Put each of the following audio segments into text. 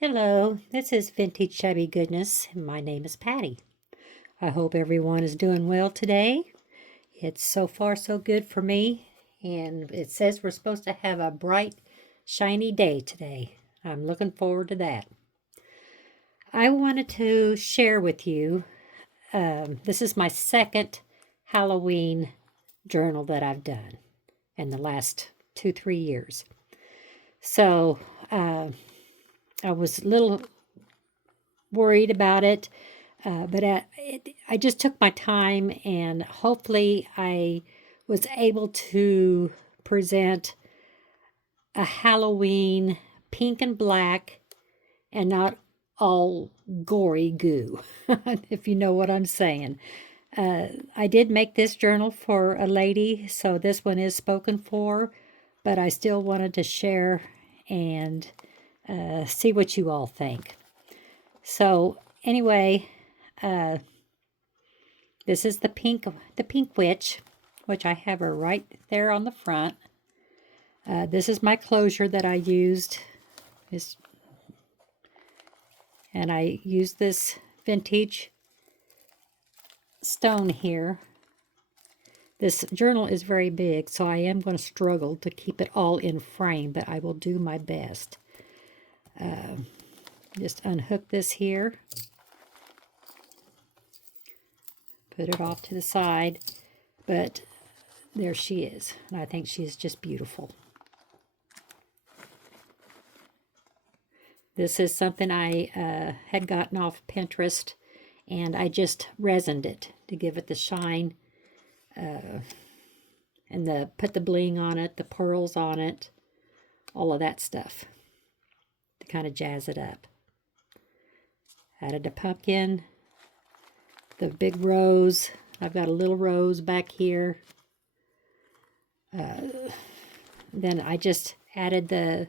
Hello, this is Vintage Shabby Goodness, and my name is Patty. I hope everyone is doing well today. It's so far so good for me, and it says we're supposed to have a bright, shiny day today. I'm looking forward to that. I wanted to share with you, this is my second Halloween journal that I've done in the last 2, 3 years. So I was a little worried about it. But I just took my time, and hopefully, I was able to present a Halloween pink and black and not all gory goo, if you know what I'm saying. I did make this journal for a lady, so this one is spoken for, but I still wanted to share and see what you all think. So, anyway, uh, this is the pink witch, which I have her right there on the front. This is my closure that I used, and I used this vintage stone here. This journal is very big, so I am going to struggle to keep it all in frame, but I will do my best. Just unhook this here. Put it off to the side, but there she is, and I think she is just beautiful. This is something I had gotten off Pinterest, and I just resined it to give it the shine, and put the bling on it, the pearls on it, all of that stuff to kind of jazz it up. Added a pumpkin, the big rose. I've got a little rose back here. Then I just added the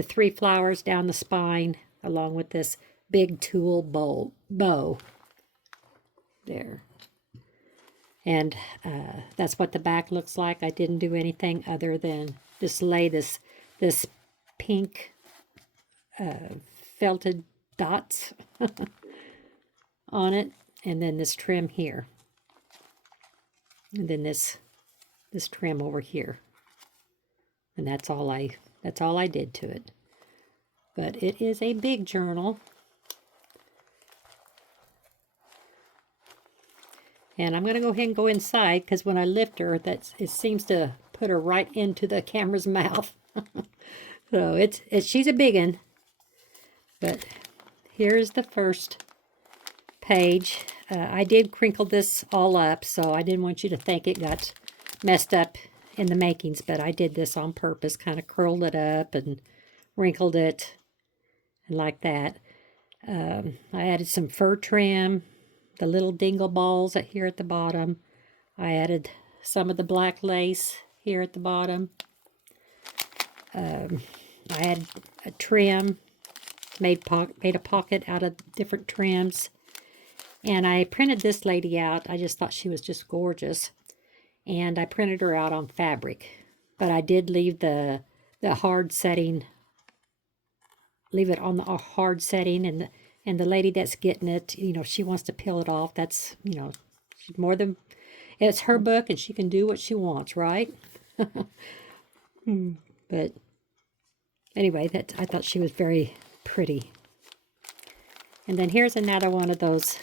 3 flowers down the spine along with this big tulle bow there. And that's what the back looks like. I didn't do anything other than just lay this pink felted dots on it, and then this trim here, and then this trim over here, and that's all I did to it. But it is a big journal, and I'm going to go ahead and go inside, because when I lift her, it seems to put her right into the camera's mouth. So she's a big one. But here's the first page. I did crinkle this all up, so I didn't want you to think it got messed up in the makings, but I did this on purpose, kind of curled it up and wrinkled it, and like that. I added some fur trim, the little dingle balls here at the bottom. I added some of the black lace here at the bottom. I had a trim, made a pocket out of different trims. And I printed this lady out. I just thought she was just gorgeous. And I printed her out on fabric. But I did leave the hard setting, leave it on the hard setting. And the lady that's getting it, she wants to peel it off. That's, she's more than, it's her book and she can do what she wants, right? But anyway, I thought she was very pretty. And then here's another one of those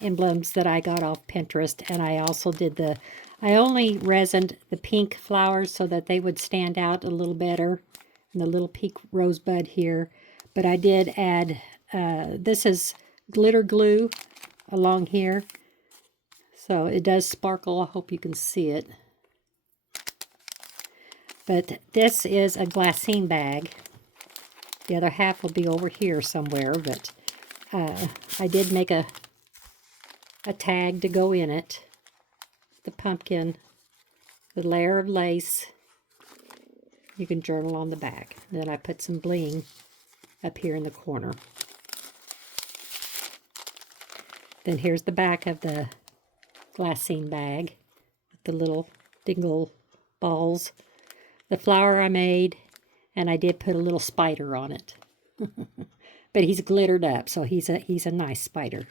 emblems that I got off Pinterest, and I also did I only resined the pink flowers so that they would stand out a little better, and the little pink rosebud here. But I did add, this is glitter glue along here, so it does sparkle. I hope you can see it. But this is a glassine bag. The other half will be over here somewhere, but I did make a tag to go in it. The pumpkin, the layer of lace. You can journal on the back. Then I put some bling up here in the corner. Then here's the back of the glassine bag with the little dingle balls. The flower I made, And I did put a little spider on it. But he's glittered up, so he's a nice spider.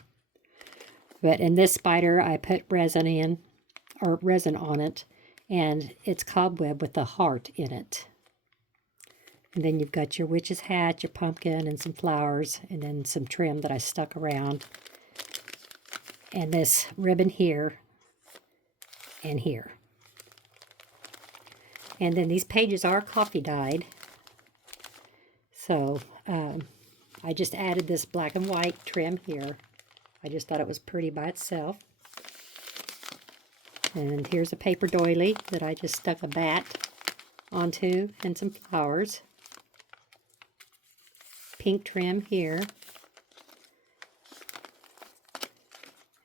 But in this spider, I put resin in, or resin on it, and it's cobweb with a heart in it. And then you've got your witch's hat, your pumpkin, and some flowers, and then some trim that I stuck around. And this ribbon here and here. And then these pages are coffee dyed. So I just added this black and white trim here. I just thought it was pretty by itself. And here's a paper doily that I just stuck a bat onto and some flowers. Pink trim here.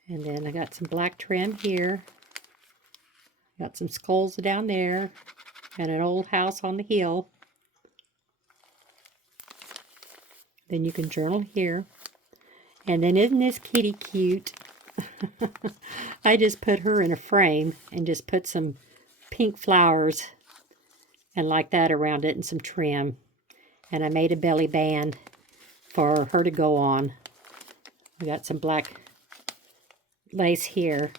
And then I got some black trim here. Got some skulls down there. And an old house on the hill. Then you can journal here. And then isn't this kitty cute? I just put her in a frame and just put some pink flowers and like that around it and some trim. And I made a belly band for her to go on. I got some black lace here.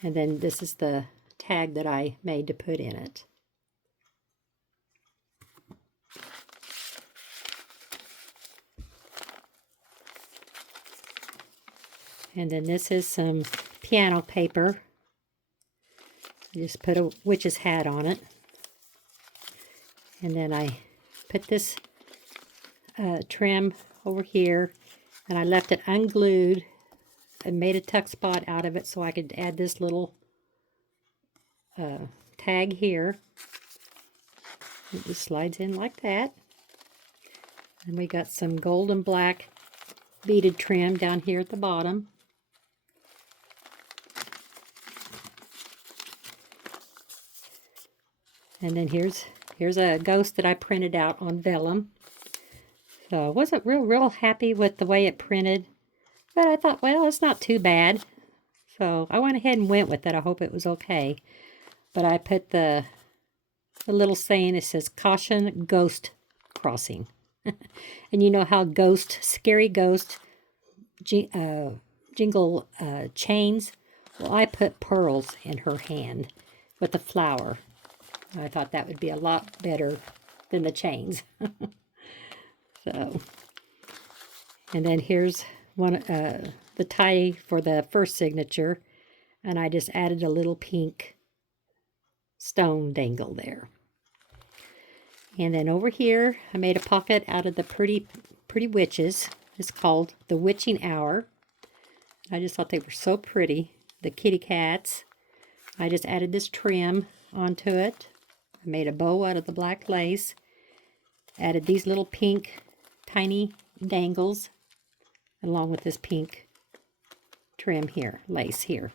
And then this is the tag that I made to put in it. And then this is some piano paper. I just put a witch's hat on it. And then I put this trim over here. And I left it unglued. I made a tuck spot out of it so I could add this little tag here. It just slides in like that. And we got some gold and black beaded trim down here at the bottom. And then here's a ghost that I printed out on vellum. So I wasn't real happy with the way it printed. But I thought, well, it's not too bad. So I went ahead and went with it. I hope it was okay. But I put the little saying, it says, caution, ghost crossing. And you know how scary ghost jingle chains? Well, I put pearls in her hand with a flower. I thought that would be a lot better than the chains. So, and then here's one the tie for the first signature, and I just added a little pink stone dangle there. And then over here, I made a pocket out of the pretty witches. It's called the Witching Hour. I just thought they were so pretty. The kitty cats. I just added this trim onto it. I made a bow out of the black lace. Added these little pink tiny dangles along with this pink trim here, lace here.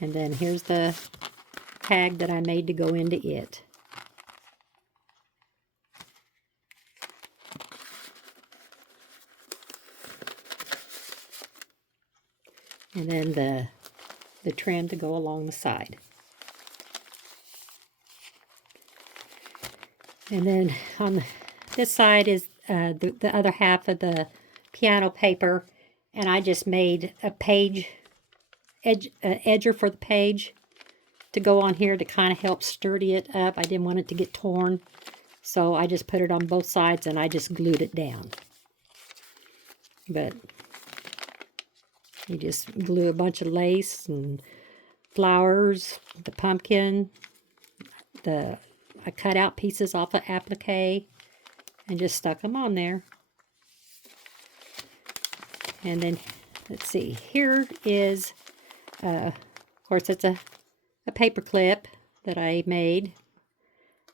And then here's the tag that I made to go into it. And then the trim to go along the side. And then on this side is the other half of the piano paper, and I just made a page edger for the page to go on here to kind of help sturdy it up. I didn't want it to get torn, so I just put it on both sides and I just glued it down. But you just glue a bunch of lace and flowers, the pumpkin, I cut out pieces off of applique and just stuck them on there. And then, let's see, here is, of course, it's a paper clip that I made.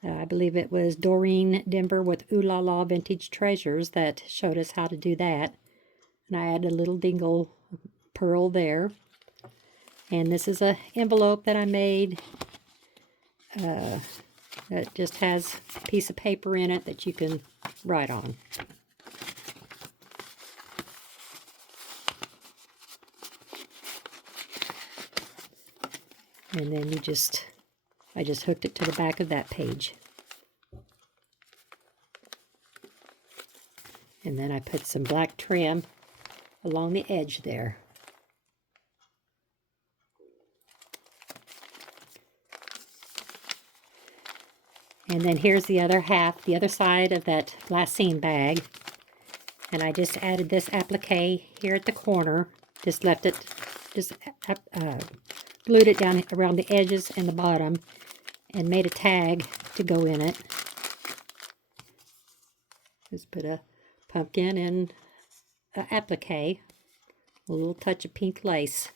I believe it was Doreen Denver with Ooh La La Vintage Treasures that showed us how to do that. And I added a little dingle pearl there. And this is an envelope that I made. That just has a piece of paper in it that you can write on. And then I just hooked it to the back of that page. And then I put some black trim along the edge there. And then here's the other half, the other side of that glassine bag. And I just added this applique here at the corner. Just left it, glued it down around the edges and the bottom and made a tag to go in it. Just put a pumpkin and an applique, a little touch of pink lace.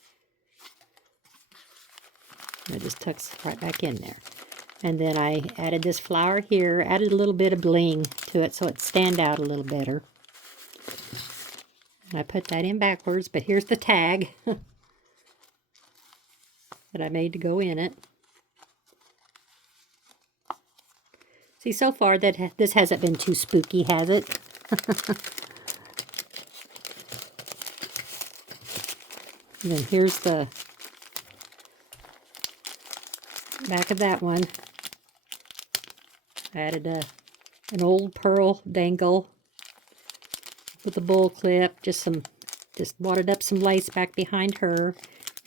And it just tucks right back in there. And then I added this flower here, added a little bit of bling to it so it stand out a little better. And I put that in backwards, but here's the tag that I made to go in it. See, so far that this hasn't been too spooky, has it? And then here's the back of that one. I added an old pearl dangle with a bull clip, just wadded up some lace back behind her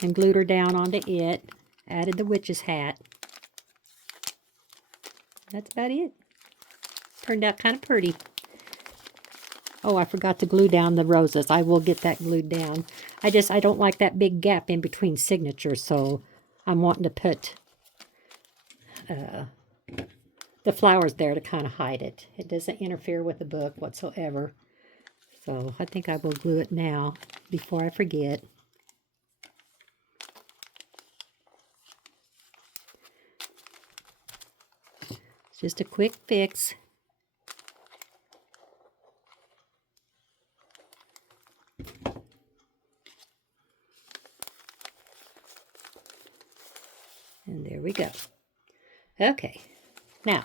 and glued her down onto it. Added the witch's hat. That's about it. Turned out kind of pretty. Oh, I forgot to glue down the roses. I will get that glued down. I don't like that big gap in between signatures, so I'm wanting to put the flowers there to kind of hide it. It doesn't interfere with the book whatsoever. So I think I will glue it now before I forget. It's just a quick fix. And there we go. Okay, now,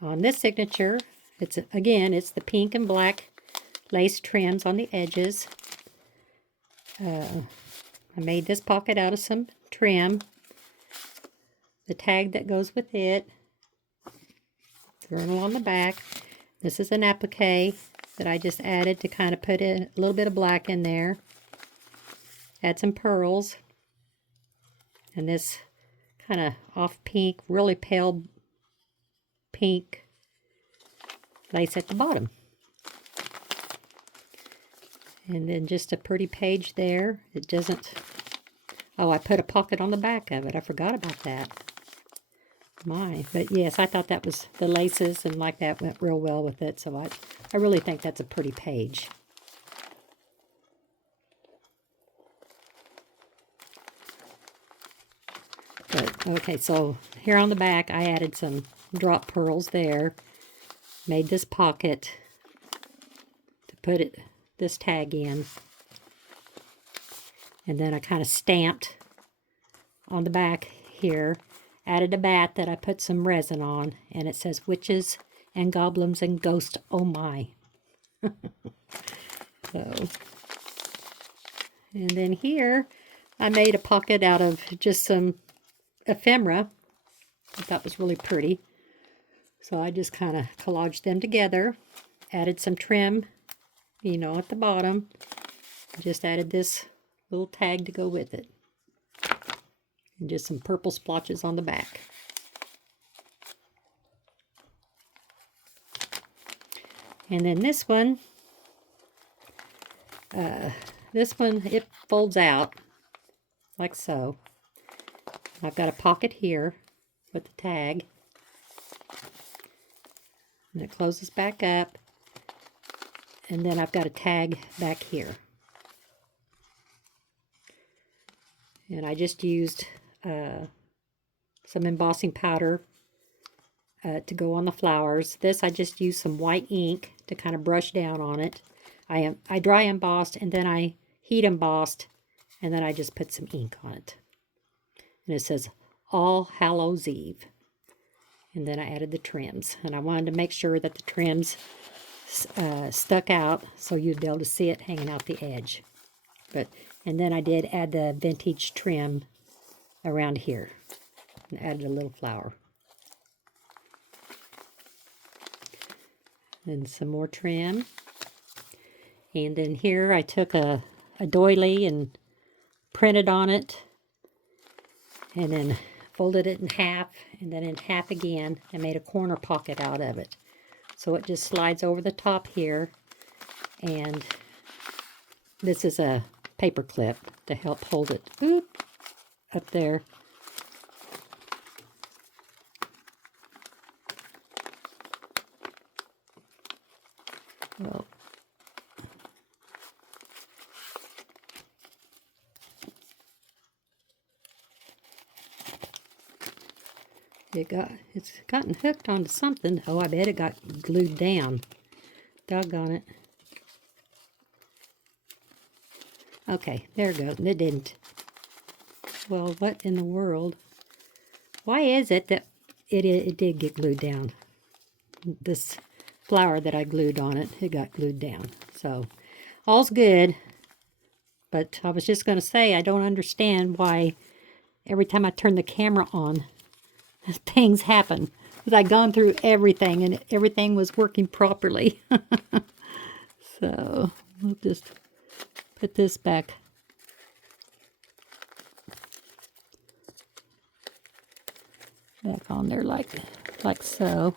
on this signature, it's the pink and black lace trims on the edges. I made this pocket out of some trim. The tag that goes with it. Journal on the back. This is an applique that I just added to kind of put a little bit of black in there. Add some pearls. And this kind of off pink, really pale pink lace at the bottom. And then just a pretty page there. It doesn't... Oh, I put a pocket on the back of it. I forgot about that. But yes, I thought that was the laces and like that went real well with it. So I really think that's a pretty page. But, okay, so here on the back, I added some drop pearls there. Made this pocket to put this tag in. And then I kind of stamped on the back here. Added a bat that I put some resin on. And it says, Witches and Goblins and Ghosts, oh my. So, and then here, I made a pocket out of just some ephemera. I thought was really pretty. So I just kind of collaged them together. Added some trim, at the bottom. Just added this little tag to go with it. And just some purple splotches on the back. And then this one, it folds out like so. I've got a pocket here with the tag. And it closes back up. And then I've got a tag back here. And I just used some embossing powder to go on the flowers. This, I just used some white ink to kind of brush down on it. I dry embossed and then I heat embossed and then I just put some ink on it. And it says All Hallows Eve. And then I added the trims. And I wanted to make sure that the trims stuck out so you'd be able to see it hanging out the edge. And then I did add the vintage trim around here. And added a little flower. and some more trim. And then here I took a doily and printed on it, and then folded it in half, and then in half again, and made a corner pocket out of it. So it just slides over the top here, and this is a paper clip to help hold it up there. Well, it's gotten hooked onto something. Oh, I bet it got glued down. Doggone it. Okay, there it goes. It didn't. Well, what in the world? Why is it that it did get glued down? This flower that I glued on it, it got glued down. So, all's good. But I was just going to say, I don't understand why every time I turn the camera on, things happen. Because I'd gone through everything, and everything was working properly. So, we'll just put this back on there like so.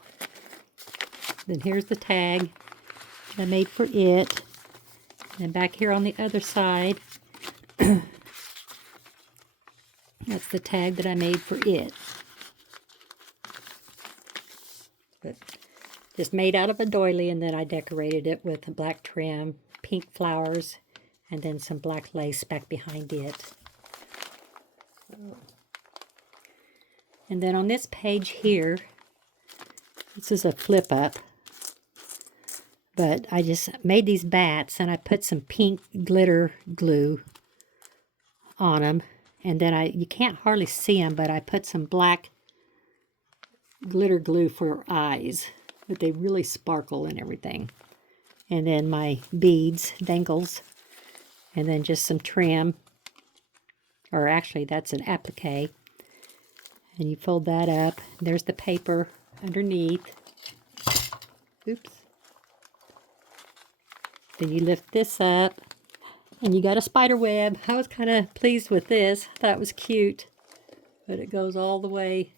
Then here's the tag I made for it. And back here on the other side, that's the tag that I made for it. But just made out of a doily, and then I decorated it with a black trim, pink flowers, and then some black lace back behind it. And then on this page here, this is a flip up, but I just made these bats, and I put some pink glitter glue on them, and then you can't hardly see them, but I put some black glitter glue for eyes, but they really sparkle and everything. And then my beads, dangles, and then just some trim, or actually that's an applique. And you fold that up. There's the paper underneath. Oops. Then you lift this up, and you got a spider web. I was kind of pleased with this. I thought it was cute. But it goes all the way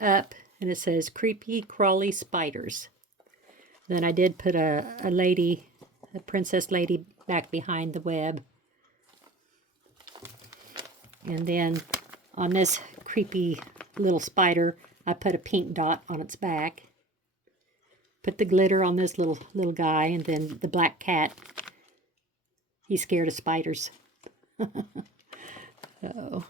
up, and it says Creepy Crawly Spiders. Then I did put a princess lady back behind the web. And then on this creepy little spider, I put a pink dot on its back. Put the glitter on this little guy, and then the black cat. He's scared of spiders. So.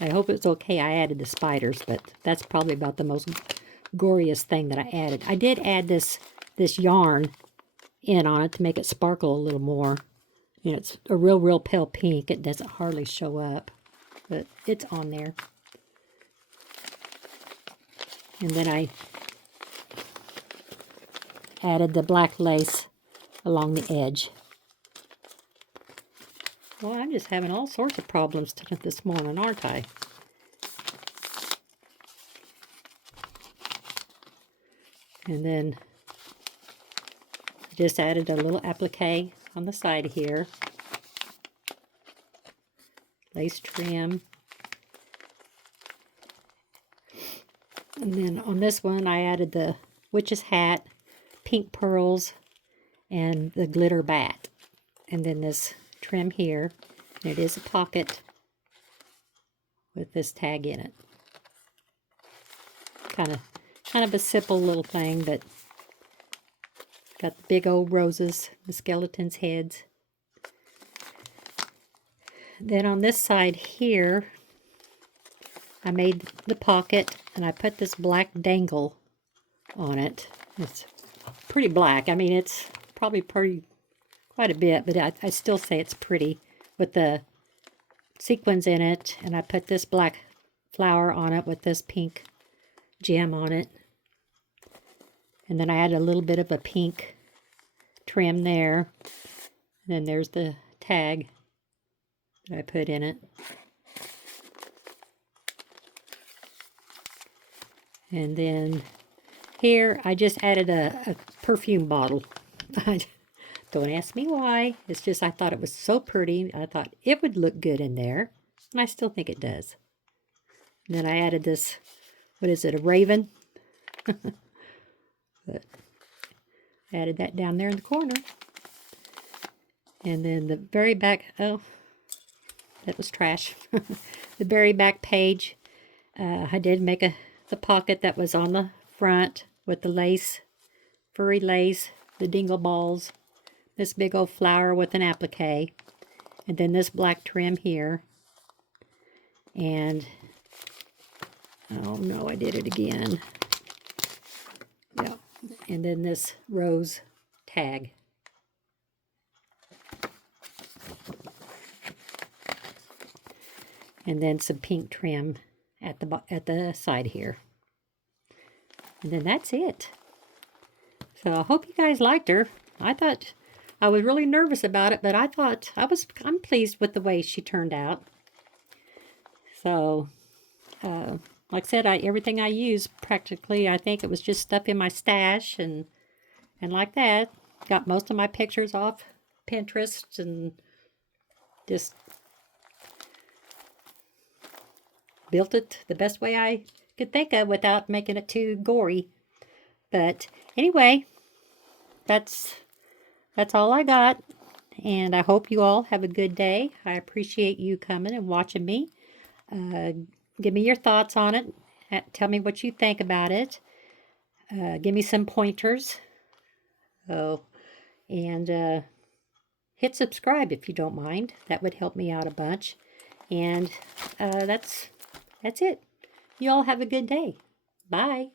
I hope it's okay I added the spiders, but that's probably about the most goriest thing that I added. I did add this yarn in on it to make it sparkle a little more. You know, it's a real pale pink. It doesn't hardly show up, but it's on there. And then I added the black lace along the edge. Well, I'm just having all sorts of problems this morning, aren't I? And then I just added a little applique on the side here. Lace trim. And then on this one, I added the witch's hat, pink pearls, and the glitter bat. And then this trim here. And it is a pocket with this tag in it. Kind of a simple little thing, but got the big old roses, the skeleton's heads. Then on this side here, I made the pocket, and I put this black dangle on it. It's pretty black. I mean, it's probably quite a bit, but I still say it's pretty with the sequins in it. And I put this black flower on it with this pink gem on it. And then I added a little bit of a pink trim there. And then there's the tag that I put in it. And then here I just added a perfume bottle. Don't ask me why. It's just I thought it was so pretty. I thought it would look good in there. And I still think it does. And then I added this, what is it, a raven? But I added that down there in the corner. And then the very back, oh, that was trash. The very back page, I did make the pocket that was on the front with the lace, furry lace, the dingle balls, this big old flower with an applique, and then this black trim here. And, oh no, I did it again. Yeah, and then this rose tag. And then some pink trim at the side here. And then that's it. So I hope you guys liked her. I was really nervous about it, but I'm pleased with the way she turned out. So, like I said, everything I use practically, I think it was just stuff in my stash and like that. Got most of my pictures off Pinterest and just built it the best way I could think of without making it too gory. But anyway, that's all I got. And I hope you all have a good day. I appreciate you coming and watching me. Give me your thoughts on it. Tell me what you think about it. Give me some pointers. Oh, and hit subscribe if you don't mind. That would help me out a bunch. And that's it. You all have a good day. Bye.